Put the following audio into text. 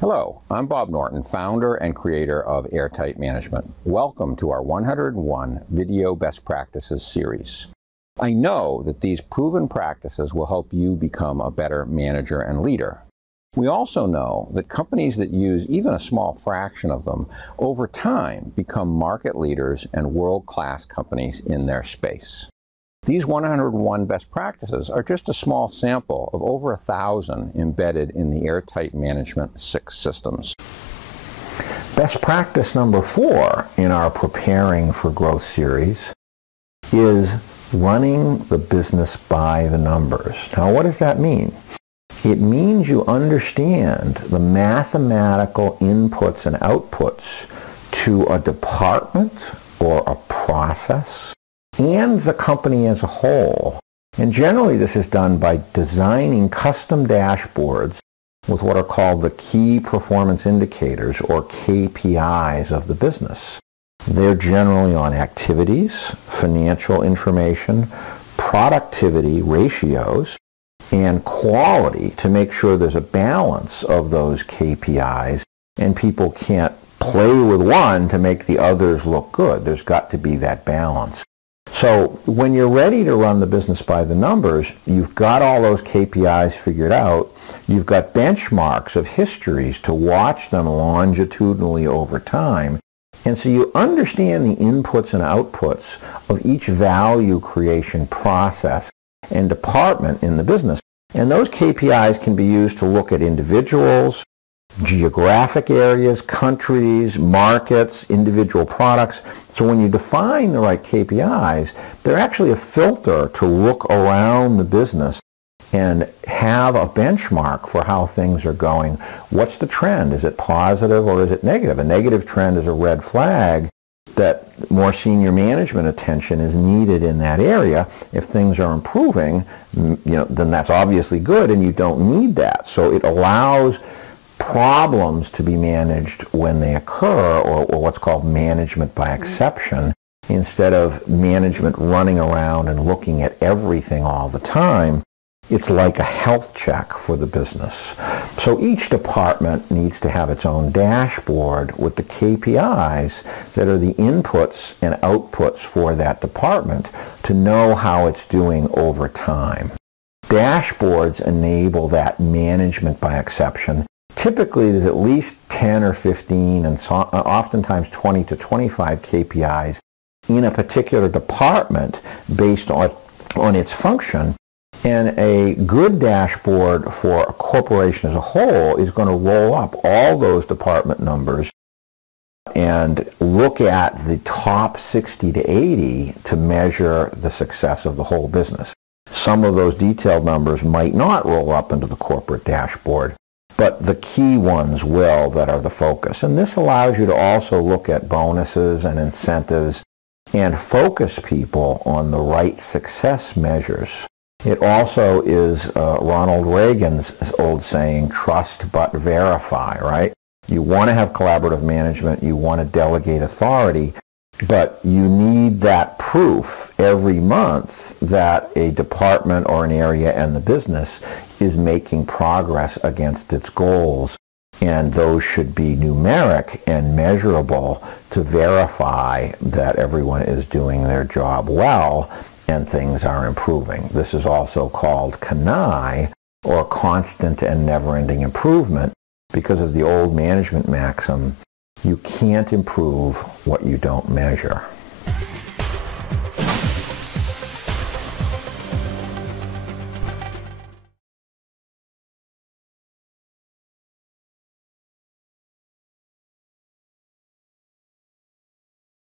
Hello, I'm Bob Norton, founder and creator of AirTight Management. Welcome to our 101 Video Best Practices series. I know that these proven practices will help you become a better manager and leader. We also know that companies that use even a small fraction of them over time become market leaders and world-class companies in their space. These 101 best practices are just a small sample of over 1,000 embedded in the AirTight Management 6 systems. Best practice number 4 in our Preparing for Growth series is running the business by the numbers. Now, what does that mean? It means you understand the mathematical inputs and outputs to a department or a process and the company as a whole. And generally this is done by designing custom dashboards with what are called the Key Performance Indicators, or KPIs, of the business. They're generally on activities, financial information, productivity ratios, and quality, to make sure there's a balance of those KPIs and people can't play with one to make the others look good. There's got to be that balance. So when you're ready to run the business by the numbers, you've got all those KPIs figured out. You've got benchmarks of histories to watch them longitudinally over time. And so you understand the inputs and outputs of each value creation process and department in the business. And those KPIs can be used to look at individuals, geographic areas, countries, markets, individual products. So when you define the right KPIs, they're actually a filter to look around the business and have a benchmark for how things are going. What's the trend? Is it positive or is it negative? A negative trend is a red flag that more senior management attention is needed in that area. If things are improving, then that's obviously good and you don't need that. So it allows problems to be managed when they occur, or what's called management by exception, instead of management running around and looking at everything all the time. It's like a health check for the business. So each department needs to have its own dashboard with the KPIs that are the inputs and outputs for that department to know how it's doing over time. Dashboards enable that management by exception. Typically, there's at least 10 or 15 and oftentimes 20 to 25 KPIs in a particular department based on its function. And a good dashboard for a corporation as a whole is going to roll up all those department numbers and look at the top 60 to 80 to measure the success of the whole business. Some of those detailed numbers might not roll up into the corporate dashboard, but the key ones will, that are the focus. And this allows you to also look at bonuses and incentives and focus people on the right success measures. It also is Ronald Reagan's old saying, trust but verify, right? You want to have collaborative management, you want to delegate authority, but you need that proof every month that a department or an area and the business is making progress against its goals. And those should be numeric and measurable to verify that everyone is doing their job well and things are improving. This is also called KPI, or constant and never-ending improvement, because of the old management maxim, you can't improve what you don't measure.